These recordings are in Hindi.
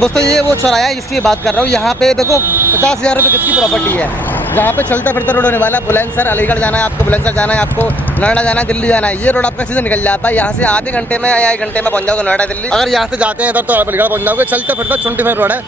दोस्तों ये वो चौराहा है जिसकी बात कर रहा हूँ। यहाँ पे देखो 50,000 रुपये किसकी प्रॉपर्टी है, जहाँ पे चलता फिरता रोड होने वाला है। बुलंदशहर अलीगढ़ जाना है आपको, बुलंदशहर जाना है आपको, नोएडा जाना है, दिल्ली जाना है, ये रोड आपका सीधे निकल जाता है। यहाँ से आधे घंटे में या 1 घंटे में पहुँच जाओगे नोएडा दिल्ली। अगर यहाँ से जाते हैं इधर तो अलीगढ़ पहुँच जाओगे। चलते फिरता 25 रोड है।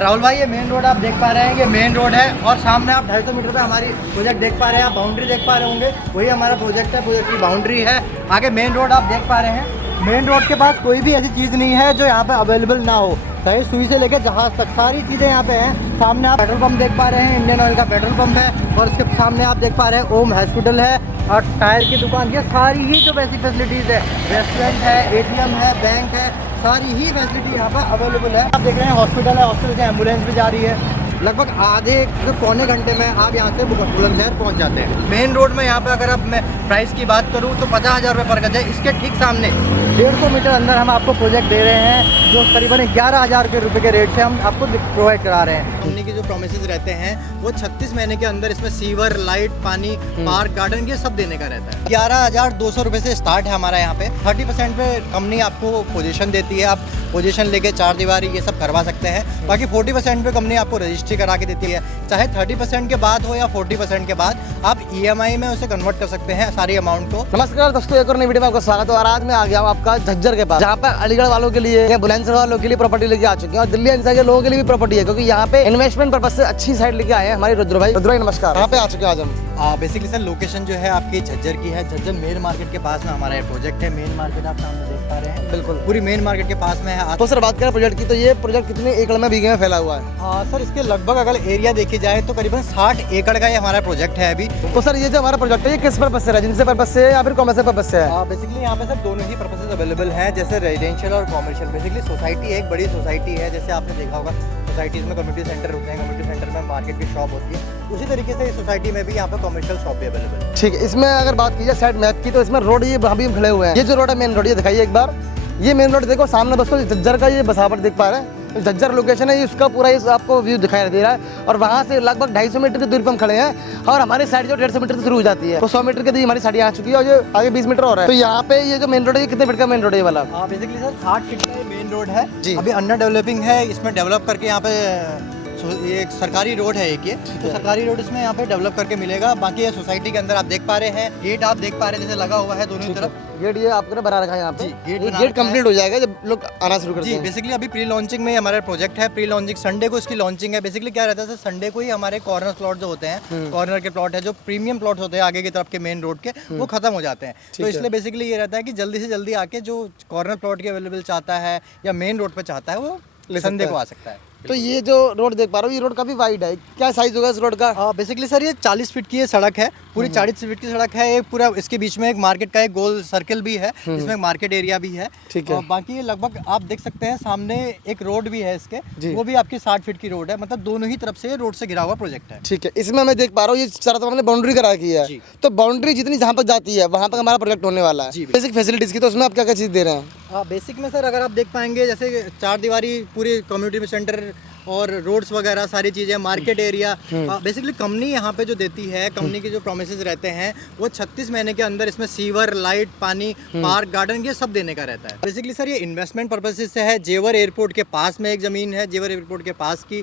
राहुल भाई, ये मेन रोड आप देख पा रहे हैं, ये मेन रोड है और सामने आप 250 मीटर पे हमारी प्रोजेक्ट देख पा रहे हैं। आप बाउंड्री देख पा रहे होंगे, वही हमारा प्रोजेक्ट है, प्रोजेक्ट की बाउंड्री है। आगे मेन रोड आप देख पा रहे हैं। मेन रोड के पास कोई भी ऐसी चीज़ नहीं है जो यहाँ पे अवेलेबल ना हो, चाहे सुई से लेकर जहाज तक सारी चीज़ें यहाँ पे हैं। सामने आप पेट्रोल पंप देख पा रहे हैं, इंडियन ऑयल का पेट्रोल पंप है और उसके सामने आप देख पा रहे हैं ओम हॉस्पिटल है और टायर की दुकान। ये सारी ही जो बेसिक फैसिलिटीज़ है, रेस्टोरेंट है, ATM है, बैंक है, सारी ही फैसिलिटी यहाँ पर अवेलेबल है। आप देख रहे हैं हॉस्पिटल है, हॉस्पिटल से एम्बुलेंस भी जा रही है। लगभग आधे से पौने घंटे में आप यहाँ से बुलंदशहर पहुँच जाते हैं। मेन रोड में यहाँ पे अगर अब मैं प्राइस की बात करूँ तो 50,000 रुपये पर गज है। इसके ठीक सामने 150 मीटर अंदर हम आपको प्रोजेक्ट दे रहे हैं जो करीबन 11,000 रुपये के रेट से हम आपको प्रोवाइड करा रहे हैं। कंपनी के जो प्रोमिसेस रहते हैं वो 36 महीने के अंदर इसमें सीवर, लाइट, पानी, पार्क, गार्डन ये सब देने का रहता है। 11,200 रुपये से स्टार्ट है हमारा यहाँ पे। 30% पे कंपनी आपको पोजीशन देती है, आप पोजीशन लेके 4 दीवारी ये सब करवा सकते हैं। बाकी 40% पे कंपनी आपको रजिस्ट्री करा के देती है। चाहे 30% के बाद हो या 40% के बाद आप EMI में उसे कन्वर्ट कर सकते हैं सारी अमाउंट को। नमस्कार दोस्तों, एक और नई वीडियो में आपका स्वागत है। और आज मैं आ गया हूँ आपका झज्जर के पास, जहाँ पे अलीगढ़ वालों के लिए या बुलंदशहर वालों के लिए प्रॉपर्टी लेके आ चुके हैं और दिल्ली एनसीआर के लोगों के लिए भी प्रॉपर्टी है, क्योंकि यहाँ पे इन्वेस्टमेंट पर्पज से अच्छी साइड लेके आए हैं हमारे रुद्र भाई। रुद्र भाई नमस्कार, यहाँ पे आ चुके हैं आज हम। बेसिकली सर लोकेशन जो है आपकी झज्जर की है। झज्जर मेन मार्केट के पास में हमारा ये प्रोजेक्ट है। मेन मार्केट आप सामने देख पा रहे हैं, बिल्कुल पूरी मेन मार्केट के पास में है। तो सर बात करें प्रोजेक्ट की, तो ये प्रोजेक्ट कितने एकड़ में बीघे में फैला हुआ है? सर इसके लगभग अगर एरिया देखी जाए तो करीबन 60 एकड़ का ये हमारा प्रोजेक्ट है अभी। तो सर ये जो हमारा प्रोजेक्ट है ये किस पर्पज से, रेजिडेंशियल पर्पज से या फिर कॉमर्शियल पर्पज से है? बेसिकली यहाँ पे सर दोनों ही पर्पसेस अवेलेबल हैं, जैसे रेजिडेंशियल और कॉमर्शियल। बेसिकली सोसाइटी एक बड़ी सोसाइटी है, जैसे आपने देखा होगा सोसाइटीज़ में कम्युनिटी सेंटर होते हैं, कम्युनिटी सेंटर में मार्केट की शॉप होती है, उसी तरीके से इस सोसाइटी में भी यहाँ पे कमर्शियल शॉप भी अवेलेबल है। ठीक है, इसमें अगर बात की जाए साइड मैप की तो इसमें रोड ये अभी खड़े हुए हैं। ये जो रोड है मेन रोड, ये दिखाइए एक बार। ये मेन रोड देखो सामने दोस्तों, झज्जर का ये बसावट देख पा रहे हैं। झज्जर लोकेशन है, इसका पूरा इस आपको व्यू दिखाई दे रहा है। और वहाँ से लगभग 250 मीटर की दूरी पर हम खड़े हैं और हमारी साइड जो 150 मीटर से शुरू हो जाती है, तो 100 मीटर की दूरी हमारी साइड आ चुकी है और ये आगे 20 मीटर और है। तो यहाँ पे ये जो मेन रोड है, ये कितने फीट का मेन रोड है ये वाला? बेसिकली सर 60 फीट का मेन रोड है जी। अभी अंडर डेवलपिंग है। इसमें डेवलप करके यहाँ पे ये एक सरकारी रोड है एक, ये तो सरकारी रोड इसमें यहाँ पे डेवलप करके मिलेगा। बाकी ये सोसाइटी के अंदर आप देख पा रहे हैं, गेट आप देख पा रहे हैं जैसे लगा हुआ है दोनों तरफ। गेट ये आपने बना रखा है यहाँ पे। गेट कंप्लीट हो जाएगा जब लोग आना शुरू करते हैं। हैं। बेसिकली अभी प्री लॉन्चिंग में हमारा प्रोजेक्ट है। प्री लॉन्चिंग संडे को इसकी लॉन्चिंग है। बेसिकली क्या रहता है सर, संडे को ही हमारे कॉर्नर प्लॉट जो होते हैं, कॉर्नर के प्लॉट है जो प्रीमियम प्लॉट होते हैं आगे की तरफ के मेन रोड के, वो खत्म हो जाते हैं। तो इसलिए बेसिकली ये रहता है कि जल्दी से जल्दी आके जो कॉर्नर प्लॉट के अवेलेबल चाहता है या मेन रोड पर चाहता है वो संडे को आ सकता है। तो ये जो रोड देख पा रहा हूँ, ये रोड काफी वाइड है। क्या साइज होगा इस रोड का? बेसिकली सर ये 40 फीट की ये सड़क है, पूरी 40 फीट की सड़क है। एक पूरा इसके बीच में एक मार्केट का एक गोल सर्कल भी है, इसमें मार्केट एरिया भी है। ठीक है। और बाकी ये लगभग आप देख सकते हैं सामने एक रोड भी है इसके, वो भी आपकी 60 फीट की रोड है। मतलब दोनों ही तरफ से रोड से घिरा हुआ प्रोजेक्ट है। ठीक है, इसमें मैं देख पा रहा हूँ ये चारों तरफ हमने बाउंड्री करा की है। तो बाउंड्री जितनी जहाँ पर जाती है वहाँ पर हमारा प्रोजेक्ट होने वाला है। बेसिक फैसिलिटीज की तो उसमें आप क्या क्या चीज़ दे रहे हैं? बेसिक में सर अगर आप देख पाएंगे जैसे 4 दीवारी पूरी कम्युनिटी सेंटर और रोड्स वगैरह सारी चीज़ें, मार्केट एरिया। बेसिकली कंपनी यहाँ पे जो देती है, कंपनी के जो प्रोमिसेस रहते हैं वो 36 महीने के अंदर इसमें सीवर, लाइट, पानी, पार्क, गार्डन ये सब देने का रहता है। बेसिकली सर ये इन्वेस्टमेंट पर्पसेस से है। जेवर एयरपोर्ट के पास में एक ज़मीन है, जेवर एयरपोर्ट के पास की।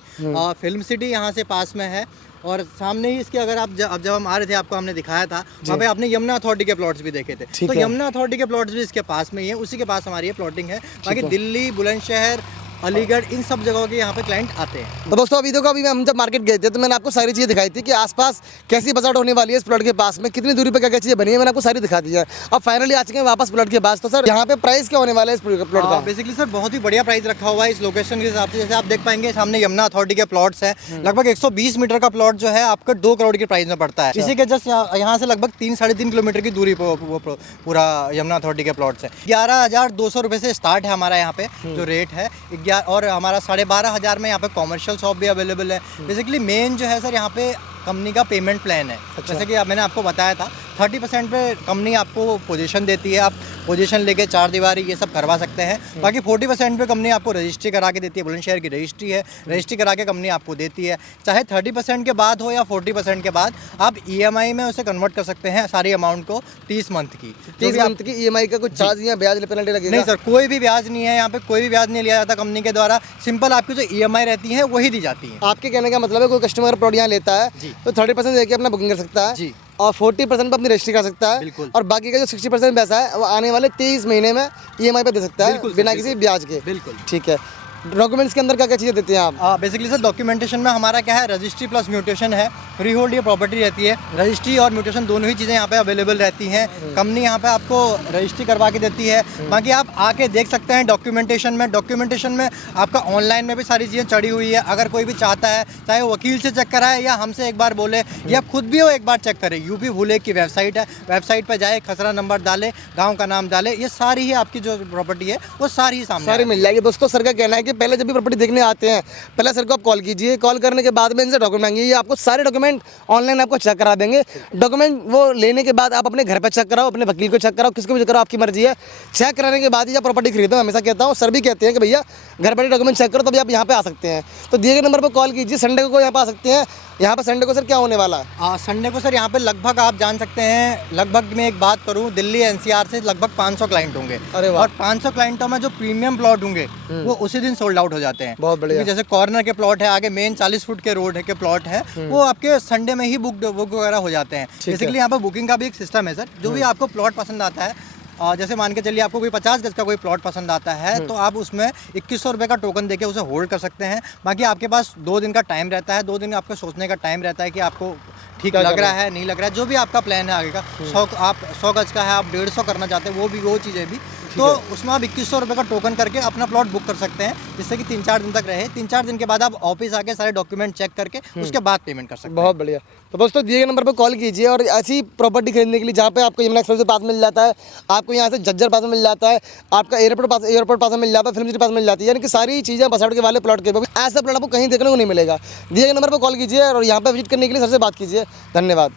फिल्म सिटी यहाँ से पास में है और सामने ही इसके अगर आप जब हम आ रहे थे आपको हमने दिखाया था, वहाँ पे आपने यमुना अथॉरिटी के प्लॉट्स भी देखे थे। तो यमुना अथॉरिटी के प्लॉट्स भी इसके पास में ही है, उसी के पास हमारी ये प्लॉटिंग है। बाकी दिल्ली, बुलंदशहर, अलीगढ़ इन सब जगहों के यहाँ पे क्लाइंट आते हैं। तो दोस्तों अभी देखो, अभी हम जब मार्केट गए थे तो मैंने आपको सारी चीज़ें दिखाई थी कि आसपास कैसी बजावट होने वाली है इस प्लॉट के पास में, कितनी दूरी पे क्या क्या चीज़ें बनी है, मैंने आपको सारी दिखा दी है। अब फाइनली आ चुके हैं वापस प्लॉट के पास। तो सर यहाँ पे प्राइस क्या होने वाला है इस प्लॉट का? बेसिकली सर बहुत ही बढ़िया प्राइस रखा हुआ है इस लोकेशन के हिसाब से। जैसे आप देख पाएंगे सामने यमुना अथॉरिटी के प्लॉट्स हैं, लगभग 120 मीटर का प्लॉट जो है आपका 2 करोड़ के प्राइस में पड़ता है। इसी के जस्ट यहाँ से लगभग 3-3.5 किलोमीटर की दूरी पर पूरा यमुना अथॉरिटी के प्लॉट्स है। 11,200 रुपये से स्टार्ट है हमारा यहाँ पे जो रेट है, और हमारा 12,500 में यहाँ पे कॉमर्शियल शॉप भी अवेलेबल है। बेसिकली मेन जो है सर यहाँ पे कंपनी का पेमेंट प्लान है। जैसे कि मैंने आपको बताया था 30% पे कंपनी आपको पोजीशन देती है, आप पोजीशन लेके चार दीवारी ये सब करवा सकते हैं। बाकी 40% पे कंपनी आपको रजिस्ट्री करा के देती है, बुलंदशहर की रजिस्ट्री है, रजिस्ट्री करा के कंपनी आपको देती है। चाहे 30% के बाद हो या 40% के बाद, आप EMI में उसे कन्वर्ट कर सकते हैं सारी अमाउंट को 30 मंथ की। 30 मंथ की EMI का कुछ चार्ज या ब्याज पेनल्टी लगेगा? नहीं सर, कोई भी ब्याज नहीं है यहाँ पे, कोई भी ब्याज नहीं लिया जाता कंपनी के द्वारा। सिंपल आपकी जो EMI रहती है वही दी जाती है। आपके कहने का मतलब है कोई कस्टमर प्रोडक्ट यहाँ लेता है जी। तो 30% देके अपना बुकिंग कर सकता है जी। और 40% पे अपनी रजिस्ट्री कर सकता है। बिल्कुल। और बाकी का जो 60% पैसा है वो आने वाले 23 महीने में EMI पे दे सकता है, बिल्कुल सर, बिना किसी ब्याज के। बिल्कुल। ठीक है। डॉक्यूमेंट्स के अंदर क्या क्या चीज़ें देते हैं आप? बेसिकली सर डॉक्यूमेंटेशन में हमारा क्या है, रजिस्ट्री प्लस म्यूटेशन है, फ्री होल्ड ये प्रॉपर्टी रहती है। रजिस्ट्री और म्यूटेशन दोनों ही चीज़ें यहाँ पे अवेलेबल रहती हैं। कंपनी यहाँ पे आपको रजिस्ट्री करवा के देती है। बाकी आप आके देख सकते हैं डॉक्यूमेंटेशन में आपका ऑनलाइन में भी सारी चीज़ें चढ़ी हुई है। अगर कोई भी चाहता है, चाहे वकील से चेक कराए या हमसे एक बार बोले या खुद भी वो एक बार चेक करे, यूपी भूले की वेबसाइट है, वेबसाइट पर जाए, खसरा नंबर डाले, गाँव का नाम डाले, ये सारी ही आपकी जो प्रॉपर्टी है वो सारी ही सामने सारी मिल जाएगी। दोस्तों सर का कहना है कि पहले जब भी प्रॉपर्टी देखने आते हैं, पहले सर को आप कॉल कीजिए, कॉल करने के बाद में इनसे डॉक्यूमेंट मांगिए, ये आपको सारे डॉक्यूमेंट ऑनलाइन आपको चेक करा देंगे। डॉक्यूमेंट वो लेने के बाद आप अपने घर पर चेक कराओ, अपने वकील को चेक कराओ, किसको भी चेक कराओ, आपकी मर्जी है। चेक कराने के बाद ही आप प्रॉपर्टी खरीदो। हमेशा कहता हूँ, सर भी कहते हैं कि भैया घर बैठे डॉक्यूमेंट चेक करो तभी आप यहाँ पे आ सकते हैं। तो दिए गए नंबर पर कॉल कीजिए, संडे को यहाँ पे आ सकते हैं। यहाँ पर संडे को सर क्या होने वाला है? संडे को सर यहाँ पे लगभग आप जान सकते हैं, लगभग मैं एक बात करूँ, दिल्ली NCR से लगभग 500 क्लाइंट होंगे। अरे वाह। और 500 क्लाइंटों में जो प्रीमियम प्लॉट होंगे वो उसी दिन सोल्ड आउट हो जाते हैं। बहुत बढ़िया। क्योंकि जैसे कॉर्नर के प्लॉट है, आगे मेन 40 फुट के रोड के प्लॉट है, वो आपके संडे में ही बुक वगैरह हो जाते हैं। बेसिकली यहाँ पर बुकिंग का भी एक सिस्टम है सर। जो भी आपको प्लॉट पसंद आता है, जैसे मान के चलिए आपको कोई 50 गज का कोई प्लॉट पसंद आता है, तो आप उसमें 2100 रुपये का टोकन देके उसे होल्ड कर सकते हैं। बाकी आपके पास 2 दिन का टाइम रहता है, 2 दिन आपको सोचने का टाइम रहता है कि आपको ठीक लग रहा है, नहीं लग रहा है, जो भी आपका प्लान है आगे का। 100 गज का है, आप 150 करना चाहते हैं, वो चीज़ें भी, तो उसमें आप 2100 रुपये का टोकन करके अपना प्लॉट बुक कर सकते हैं, जिससे कि 3-4 दिन तक रहे। 3-4 दिन के बाद आप ऑफिस आके सारे डॉक्यूमेंट चेक करके उसके बाद पेमेंट कर सकते हैं। बहुत बढ़िया। तो दोस्तों दिए गए नंबर पर कॉल कीजिए और ऐसी प्रॉपर्टी खरीदने के लिए जहाँ पे आपको यमुना एक्सप्रेस के पास मिल जाता है, आपको यहाँ से झज्जर पास में मिल जाता है, आपका एयरपोर्ट पास में मिल जाता है, फिल्म सिटी पास में मिल जाती है, यानी कि सारी चीज़ें बसाड़ के वाले प्लॉट के ऐसा प्लॉट आपको कहीं देखने को नहीं मिलेगा। दिए गए नंबर पर कॉल कीजिए और यहाँ पर विजिट करने के लिए सर से बात कीजिए। धन्यवाद।